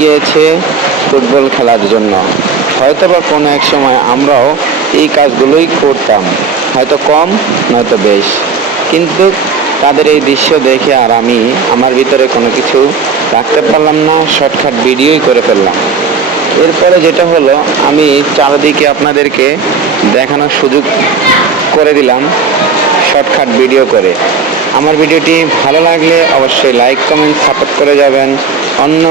গিয়েছে ফুটবল খেলার জন্য। হয়তোবা কোনো এক সময় আমরাও এই কাজগুলোই করতাম, হয়তো কম নয়তো বেশ, কিন্তু তাদের এই দৃশ্য দেখে আর আমি আমার ভিতরে কোনো কিছু রাখতে পারলাম না, শর্টকাট ভিডিওই করে ফেললাম। এরপরে যেটা হলো, আমি চারিদিকে আপনাদেরকে দেখানোর সুযোগ করে দিলাম শর্টকাট ভিডিও করে। আমার ভিডিওটি ভালো লাগলে অবশ্যই লাইক কমেন্ট সাপোর্ট করে যাবেন। অন্য